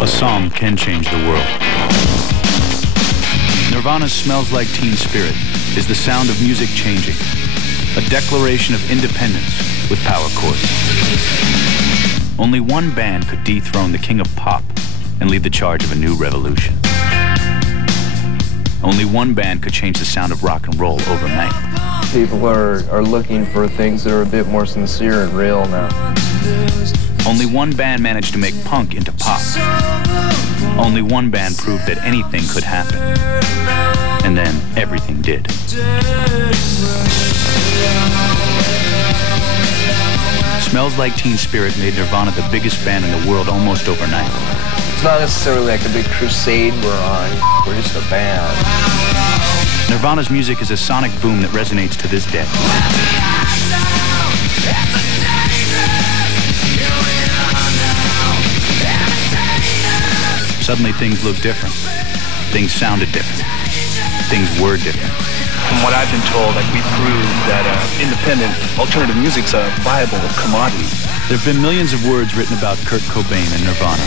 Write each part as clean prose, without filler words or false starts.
A song can change the world. Nirvana's Smells Like Teen Spirit is the sound of music changing, a declaration of independence with power chords. Only one band could dethrone the king of pop and lead the charge of a new revolution. Only one band could change the sound of rock and roll overnight. People are looking for things that are a bit more sincere and real now. Only one band managed to make punk into pop. Only one band proved that anything could happen. And then everything did. Smells Like Teen Spirit made Nirvana the biggest band in the world almost overnight. It's not necessarily like a big crusade we're on. We're just a band. Nirvana's music is a sonic boom that resonates to this day. Suddenly things looked different. Things sounded different. Things were different. From what I've been told, we proved that independent alternative music's a viable commodity. There have been millions of words written about Kurt Cobain and Nirvana,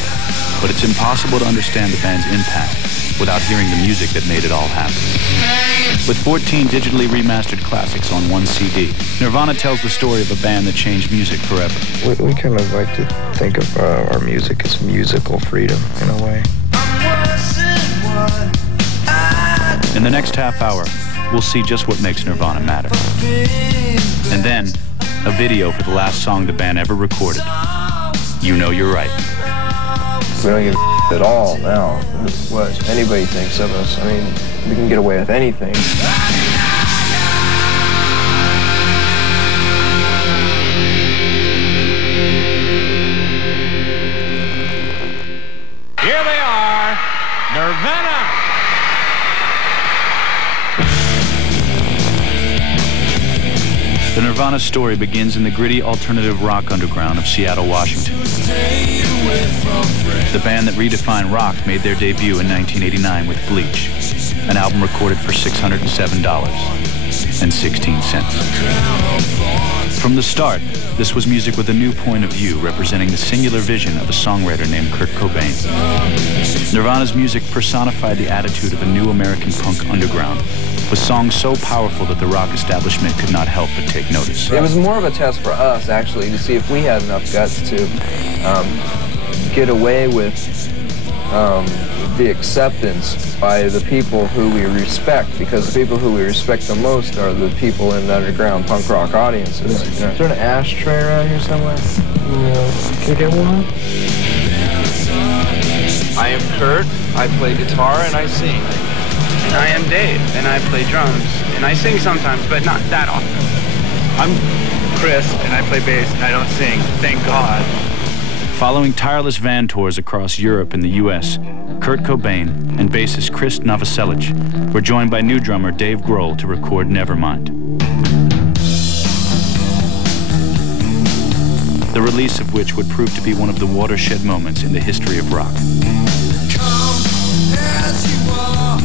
but it's impossible to understand the band's impact without hearing the music that made it all happen. With 14 digitally remastered classics on one CD, Nirvana tells the story of a band that changed music forever. We kind of like to think of our music as musical freedom, in a way. In the next half hour, we'll see just what makes Nirvana matter. And then, a video for the last song the band ever recorded. You Know You're Right. We don't give a at all now what anybody thinks of us. I mean, we can get away with anything. Here they are, Nirvana. The Nirvana story begins in the gritty alternative rock underground of Seattle, Washington. The band that redefined rock made their debut in 1989 with Bleach, an album recorded for $607.16. From the start, this was music with a new point of view representing the singular vision of a songwriter named Kurt Cobain. Nirvana's music personified the attitude of a new American punk underground, with songs so powerful that the rock establishment could not help but take notice. It was more of a test for us, actually, to see if we had enough guts to get away with the acceptance by the people who we respect, because the people who we respect the most are the people in the underground punk rock audiences. Right. Is there an ashtray around here somewhere? Can you get one? I am Kurt, I play guitar and I sing. And I am Dave, and I play drums. And I sing sometimes, but not that often. I'm Chris, and I play bass and I don't sing, thank God. Following tireless van tours across Europe and the U.S., Kurt Cobain and bassist Chris Novoselic were joined by new drummer Dave Grohl to record Nevermind. The release of which would prove to be one of the watershed moments in the history of rock. Come as you are,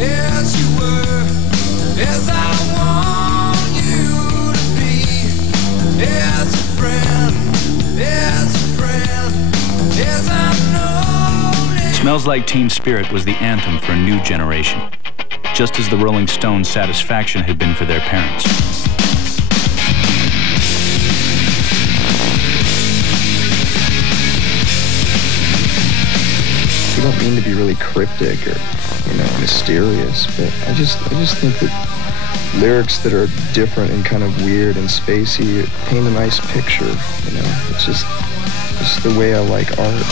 as you were, as I want you to be, as a friend, as a friend, as I know. Smells Like Teen Spirit was the anthem for a new generation, just as the Rolling Stones' Satisfaction had been for their parents. We don't mean to be really cryptic or, mysterious, but I just think that lyrics that are different and kind of weird and spacey paint a nice picture, It's just the way I like art.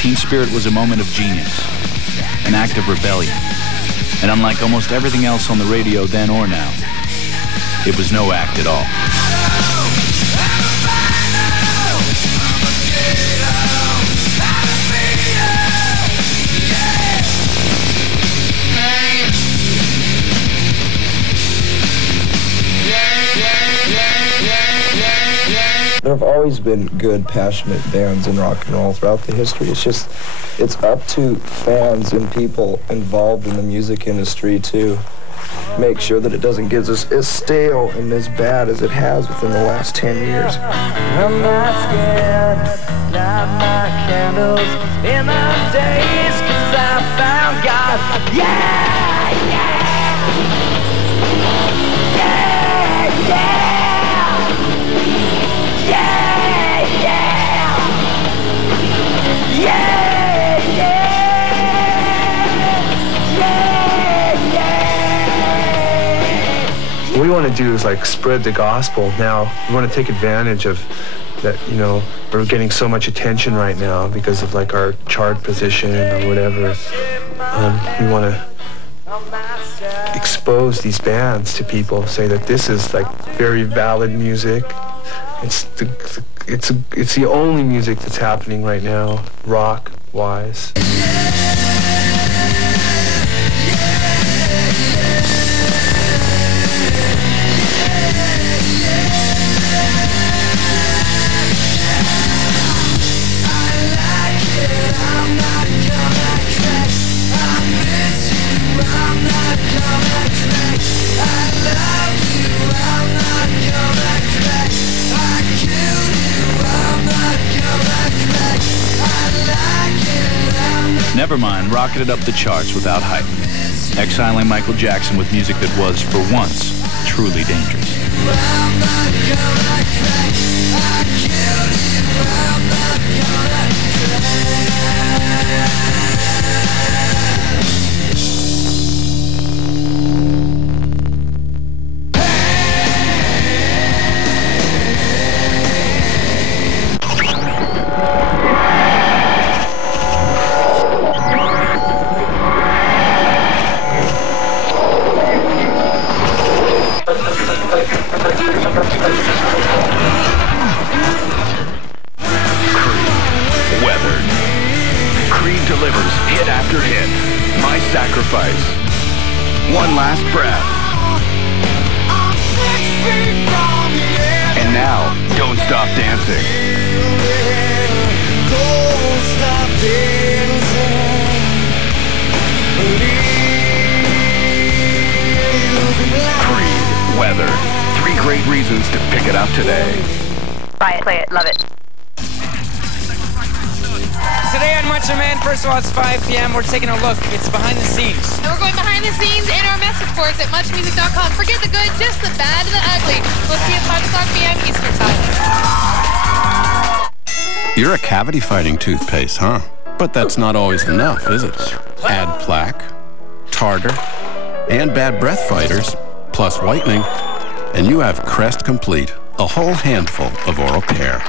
Teen Spirit was a moment of genius, an act of rebellion, and unlike almost everything else on the radio then or now, it was no act at all. There have always been good, passionate bands in rock and roll throughout the history. It's up to fans and people involved in the music industry to make sure that it doesn't get as stale and as bad as it has within the last 10 years. I'm not scared, light my candles in the days, 'cause I found God. Yeah, yeah, yeah, yeah, yeah, yeah, yeah, yeah. What we want to do is like spread the gospel. Now we want to take advantage of that, you know, we're getting so much attention right now because of like our chart position or whatever. We want to expose these bands to people, say that this is like very valid music. It's the only music that's happening right now, rock wise. Nevermind rocketed up the charts without hype, exiling Michael Jackson with music that was, for once, truly dangerous. Delivers hit after hit. My Sacrifice. One Last Breath. And now, Don't Stop Dancing. Don't stop dancing. Creed, Weather. 3 great reasons to pick it up today. Buy it, play it, love it. Today on Macho Man, first of all, it's 5 p.m. We're taking a look. It's behind the scenes. And we're going behind the scenes in our message boards at muchmusic.com. Forget the good, just the bad and the ugly. We'll see you at 5 o'clock p.m. Eastern Time. You're a cavity-fighting toothpaste, huh? But that's not always enough, is it? Add plaque, tartar, and bad breath fighters, plus whitening, and you have Crest Complete, a whole handful of oral care.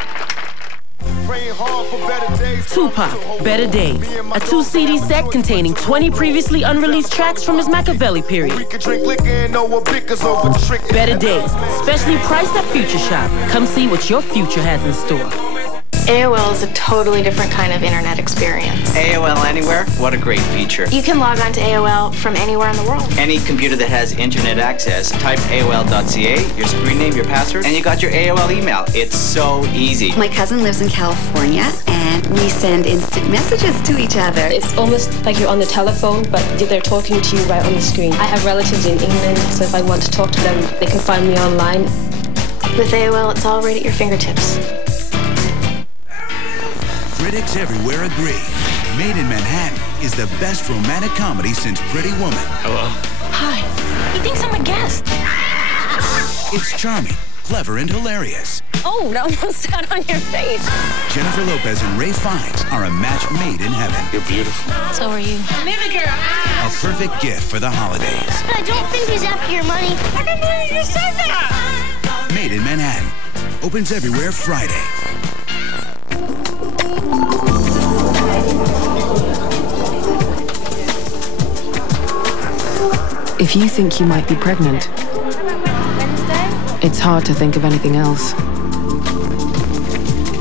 Tupac, Better Days, a 2-CD set containing 20 previously unreleased tracks from his Machiavelli period. Better Days, specially priced at Future Shop. Come see what your future has in store. AOL is a totally different kind of internet experience. AOL Anywhere? What a great feature. You can log on to AOL from anywhere in the world. Any computer that has internet access, type AOL.ca, your screen name, your password, and you got your AOL email. It's so easy. My cousin lives in California, and we send instant messages to each other. It's almost like you're on the telephone, but they're talking to you right on the screen. I have relatives in England, so if I want to talk to them, they can find me online. With AOL, it's all right at your fingertips. Critics everywhere agree. Made in Manhattan is the best romantic comedy since Pretty Woman. Hello. Hi. He thinks I'm a guest. It's charming, clever, and hilarious. Oh, that almost sat on your face. Jennifer Lopez and Ralph Fiennes are a match made in heaven. You're beautiful. So are you. Maybe girl. A perfect gift for the holidays. I don't think he's after your money. I can't believe you said that. Made in Manhattan. Opens everywhere Friday. If you think you might be pregnant, it's hard to think of anything else.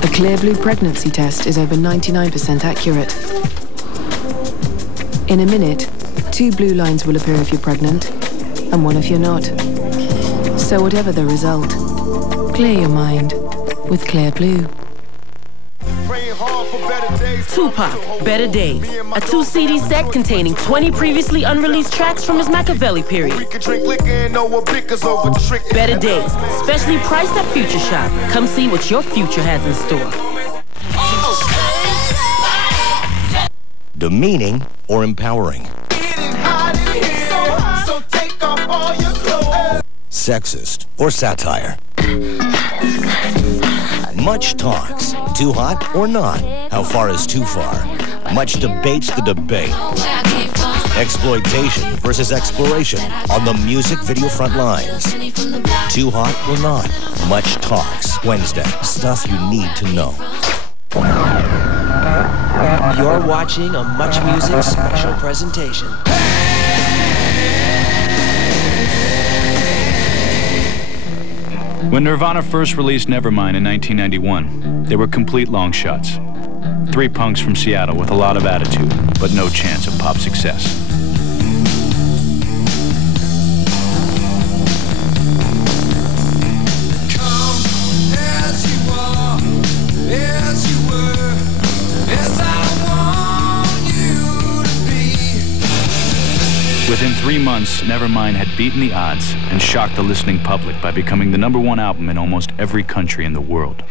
A Clear Blue pregnancy test is over 99% accurate. In a minute, 2 blue lines will appear if you're pregnant, and 1 if you're not. So whatever the result, clear your mind with Clear Blue. Praying hard for better Tupac, Better Days, a 2-CD set containing 20 previously unreleased tracks from his Machiavelli period. Better Days, specially priced at Future Shop. Come see what your future has in store. Demeaning or empowering? Sexist or satire? Much talks. Too hot or not? How far is too far? Much debates the debate. Exploitation versus exploration on the music video front lines. Too hot or not? Much talks. Wednesday. Stuff you need to know. You're watching a Much Music special presentation. When Nirvana first released Nevermind in 1991, they were complete long shots. 3 punks from Seattle with a lot of attitude, but no chance of pop success. Come as you are, as you were, as I want you to be. Within 3 months, Nevermind had beaten the odds and shocked the listening public by becoming the #1 album in almost every country in the world.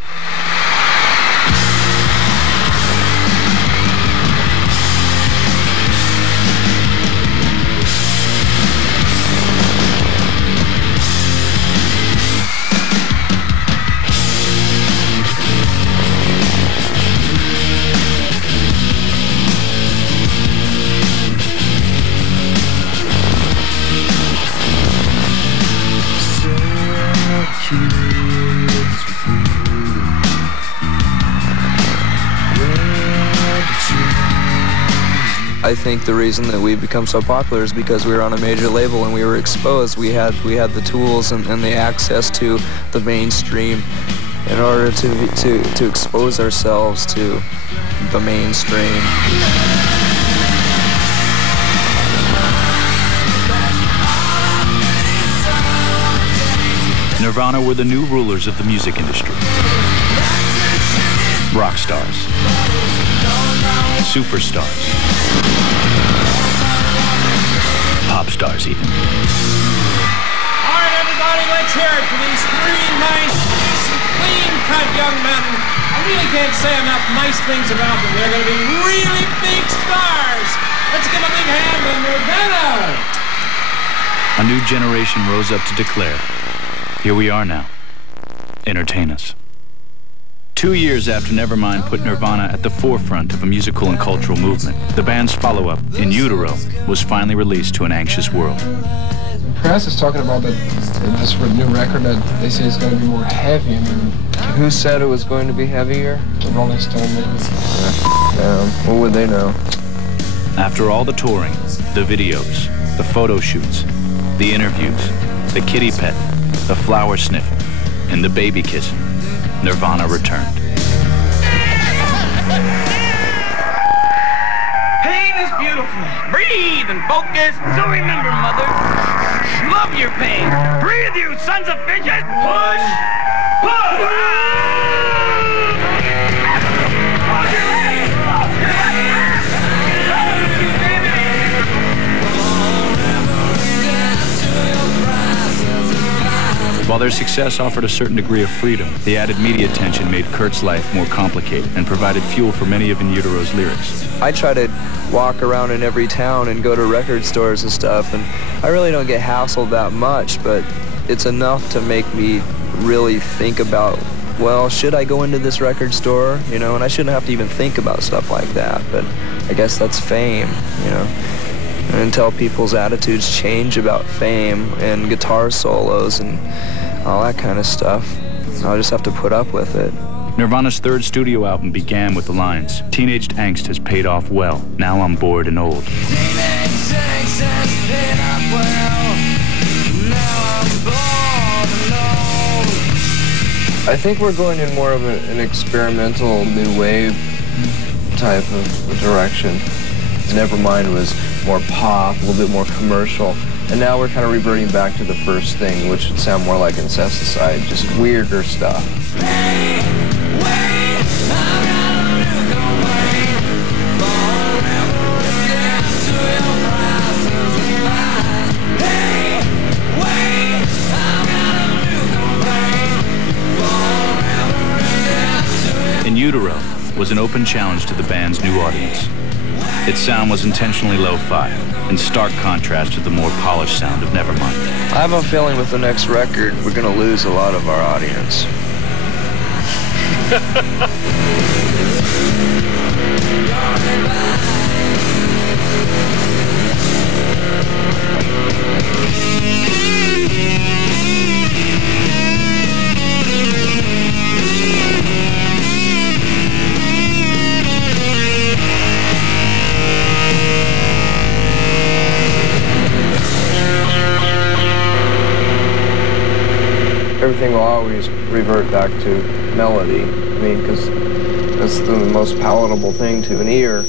I think the reason that we've become so popular is because we were on a major label and we were exposed. We had the tools and the access to the mainstream in order to expose ourselves to the mainstream. Nirvana were the new rulers of the music industry. Rock stars. Superstars. Pop stars, even. All right, everybody, let's hear it for these 3 nice, decent, clean-cut young men. I really can't say enough nice things about them. They're going to be really big stars. Let's give a big hand to Nirvana. A new generation rose up to declare, here we are now. Entertain us. 2 years after Nevermind put Nirvana at the forefront of a musical and cultural movement, the band's follow-up, In Utero, was finally released to an anxious world. The press is talking about this new record that they say is going to be more heavy. I mean, who said it was going to be heavier? The Rolling Stone, maybe. What would they know? After all the touring, the videos, the photo shoots, the interviews, the kitty pet, the flower sniffing, and the baby kissing, Nirvana returned. Pain is beautiful. Breathe and focus. So remember, mother, love your pain. Breathe, you sons of bitches. Push. Push. While their success offered a certain degree of freedom, the added media attention made Kurt's life more complicated and provided fuel for many of In Utero's lyrics. I try to walk around in every town and go to record stores and stuff, and I really don't get hassled that much, but it's enough to make me really think about, well, should I go into this record store? You know, and I shouldn't have to even think about stuff like that, but I guess that's fame, you know. And until people's attitudes change about fame and guitar solos and all that kind of stuff, I'll just have to put up with it. Nirvana's 3rd studio album began with the lines, "Teenage angst has paid off well. Now I'm bored and old." Teenage angst has paid off well. Now I'm bored and old. I think we're going in more of an experimental new wave type of direction. Nevermind was more pop, a little bit more commercial, and now we're kind of reverting back to the first thing, which would sound more like Incesticide, just weirder stuff. Wait, I gotta look away. was an open challenge to the band's new audience. Its sound was intentionally lo-fi, in stark contrast to the more polished sound of Nevermind. I have a feeling with the next record, we're going to lose a lot of our audience. Everything will always revert back to melody. I mean, because that's the most palatable thing to an ear.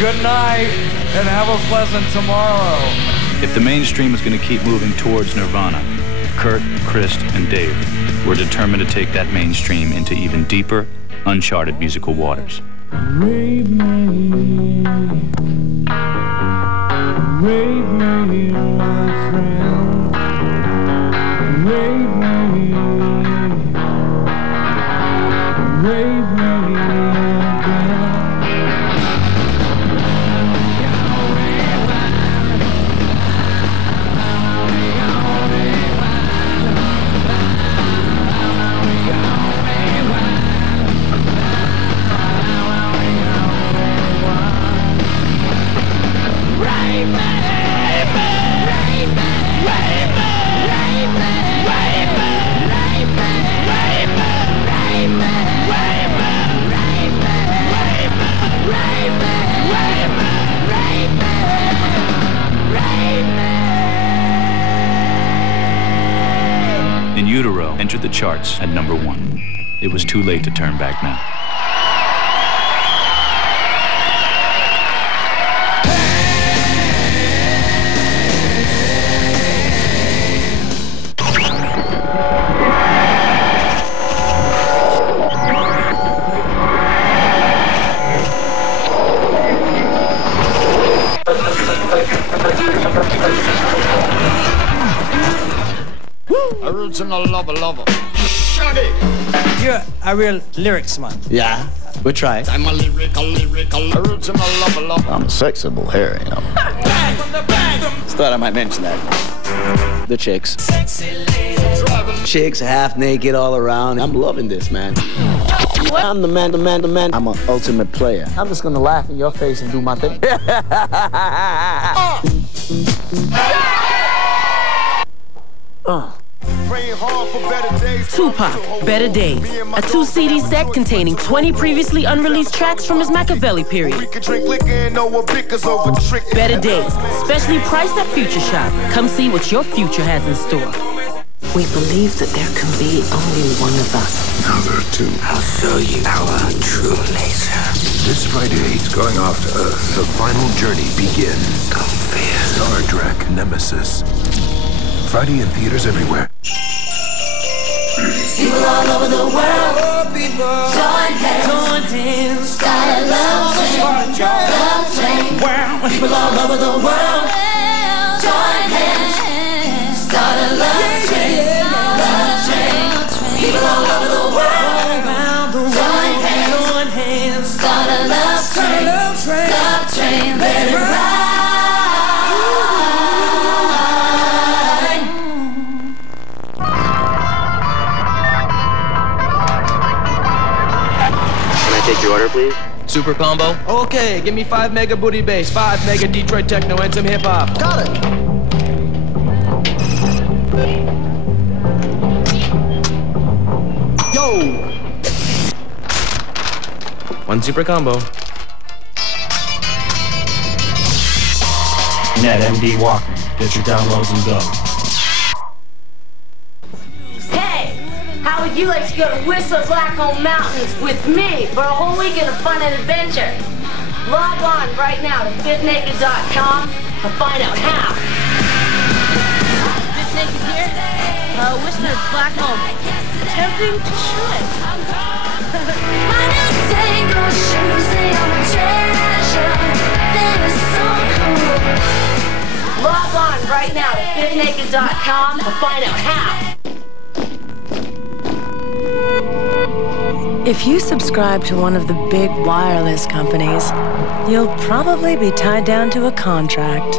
Good night, and have a pleasant tomorrow. If the mainstream was going to keep moving towards Nirvana, Kurt, Chris, and Dave were determined to take that mainstream into even deeper, uncharted musical waters. Rape me, my friend. Rape me again. In Utero entered the charts at #1. It was too late to turn back now. Original lover. Shut it. You're a real lyrics man. Yeah, we try. I'm a lyrical, original lover. I'm a sexable hair, you know. Just thought I might mention that. The chicks. Chicks half naked all around. I'm loving this, man. What? I'm the man. I'm an ultimate player. I'm just gonna laugh in your face and do my thing. Tupac, Better Days, a 2-CD set containing 20 previously unreleased tracks from his Machiavelli period. Better Days, specially priced at Future Shop. Come see what your future has in store. We believe that there can be only one of us. Now there are two. I'll show you our true nature. This Friday, going off to Earth, the final journey begins. Don't fear. Star Trek Nemesis. Friday in theaters everywhere. People all over the world, join hands, start a love train. People all over the world, join hands, start a love train. People all over the world, join hands, start a love train. Let it ride. Take your order, please. Super combo. Okay, give me 5 mega booty bass, 5 mega Detroit techno, and some hip hop. Got it. Yo. 1 super combo. NetMD Walkman. Get your downloads and go. How would you like to go to Whistler Blackcomb Mountains with me for a whole weekend of fun and adventure? Log on right now to fitnaked.com to find out how. Whistler Black Hole. Tempting to shred. My new tango shoes, they are my treasure. They're so cool. Log on right now to fitnaked.com to find out how. If you subscribe to one of the big wireless companies, you'll probably be tied down to a contract.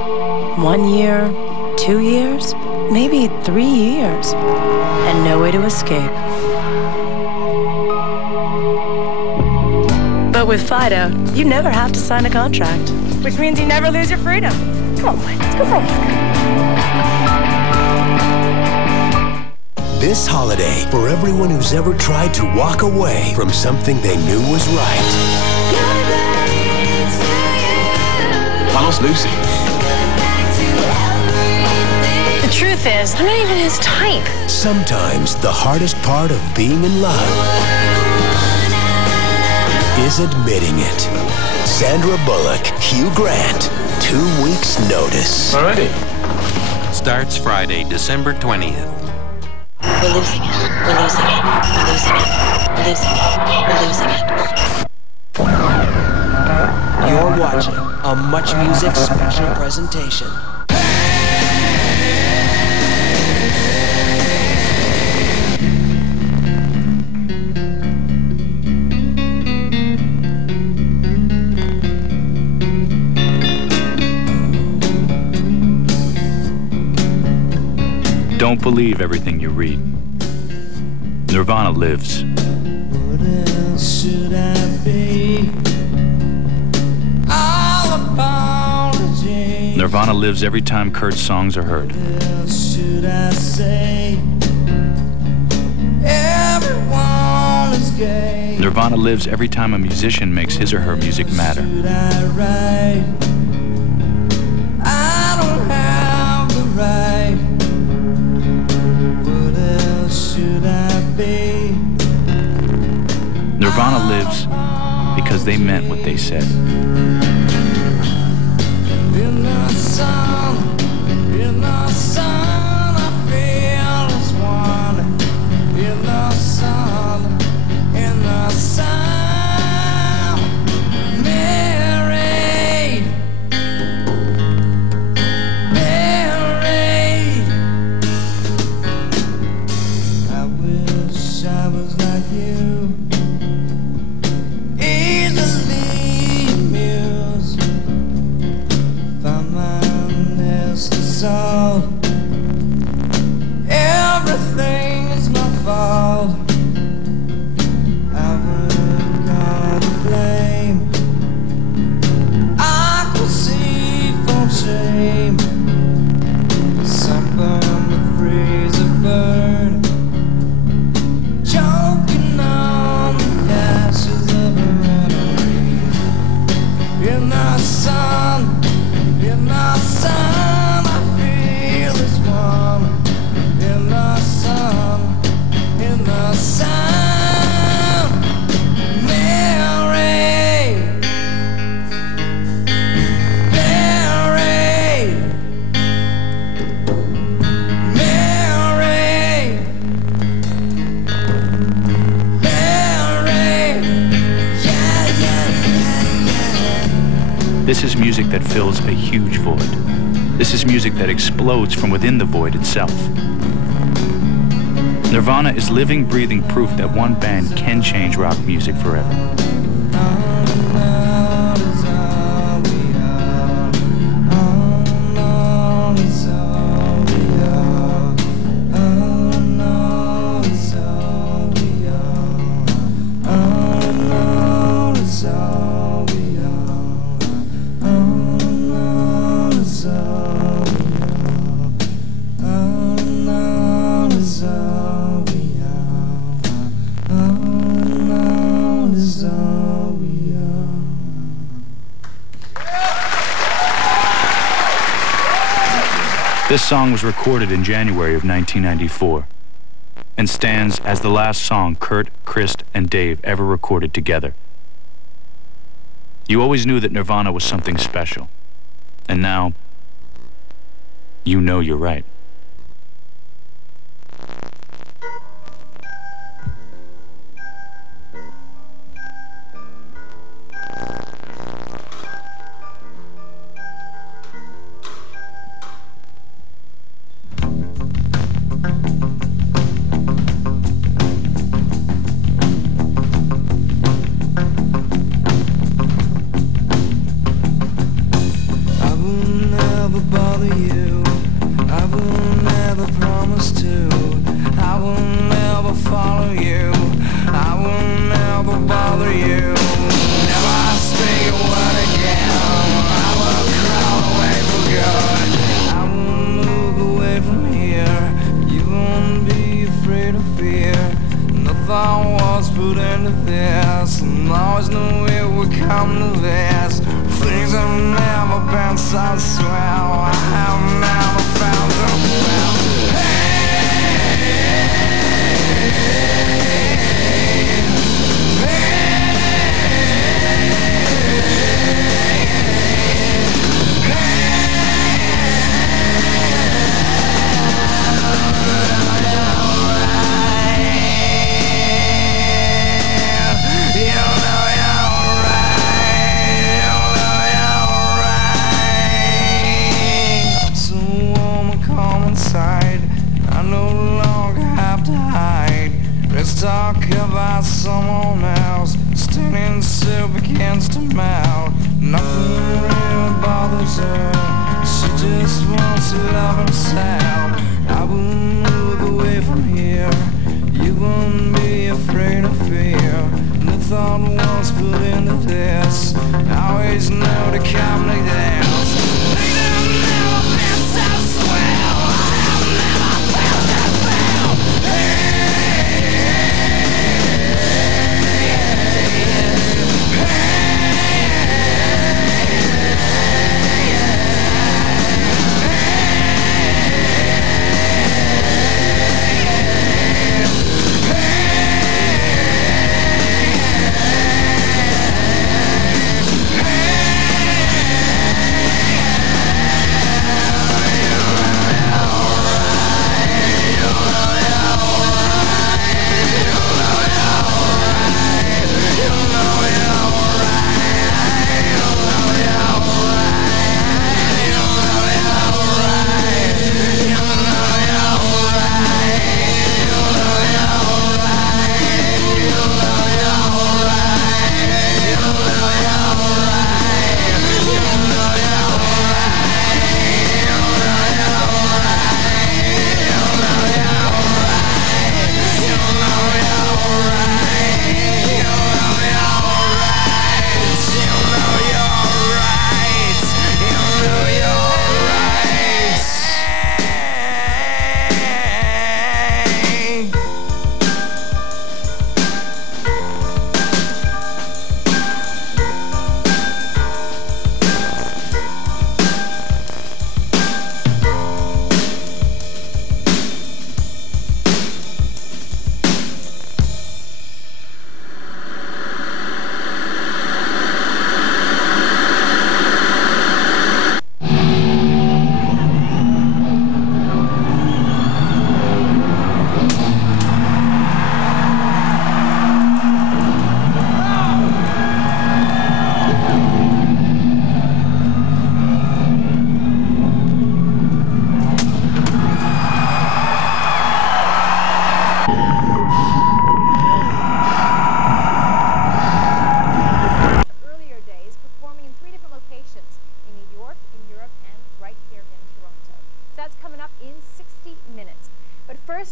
1 year, 2 years, maybe 3 years, and no way to escape. But with Fido, you never have to sign a contract, which means you never lose your freedom. Come on, let's go for a walk. This holiday, for everyone who's ever tried to walk away from something they knew was right. I lost Lucy. The truth is, I'm not even his type. Sometimes the hardest part of being in love is admitting it. Sandra Bullock, Hugh Grant, 2 weeks' notice. Alrighty. Starts Friday, December 20th. We're losing it. We're losing it. We're losing it. We're losing it. We're losing it. You're watching a Much Music special presentation. Don't believe everything you read. Nirvana lives. What else should I be? All apology. Nirvana lives every time Kurt's songs are heard. What else should I say? Everyone is gay. Nirvana lives every time a musician makes his or her music matter. Should I write? I don't have the right. What else should I be? Nirvana lives because they meant what they said. In the sun, I feel as one. In the sun, married. I wish I was like you. Easily amused. Found my nest of salt. Everything is my fault. I would God to blame. I could see for shame. Sunburn the freezer burn. Choking on the ashes of a memory. In the sun, I feel this one. In the sun, Mary, This is music that fills a huge void. This is music that explodes from within the void itself. Nirvana is living, breathing proof that one band can change rock music forever. This song was recorded in January of 1994 and stands as the last song Kurt, Chris, and Dave ever recorded together. You always knew that Nirvana was something special, and now you know you're right. come to this. Things have never been so swell. I have never found a well. Let's talk about someone else. Standing soup against the mouth. Nothing really bothers her. She just wants to love and sound. I will move away from here. You won't be afraid of fear. The thought was put into this. I always know to come like this. Things have never been so swell. I have never felt that feel.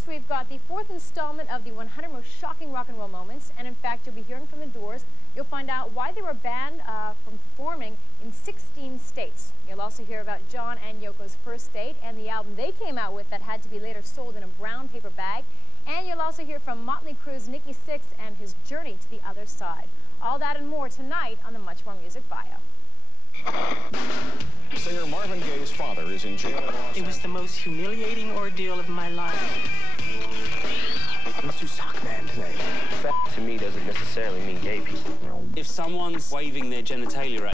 We've got the fourth installment of the 100 Most Shocking Rock and Roll Moments, and in fact, you'll be hearing from the Doors. You'll find out why they were banned from performing in 16 states. You'll also hear about John and Yoko's first date and the album they came out with that had to be later sold in a brown paper bag. And you'll also hear from Motley Crue's Nikki Sixx and his journey to the other side. All that and more tonight on the Much More Music Bio. Singer Marvin Gaye's father is in jail in Los Angeles. It was the most humiliating ordeal of my life. What's your sock man today? To me doesn't necessarily mean gay people. If someone's waving their genitalia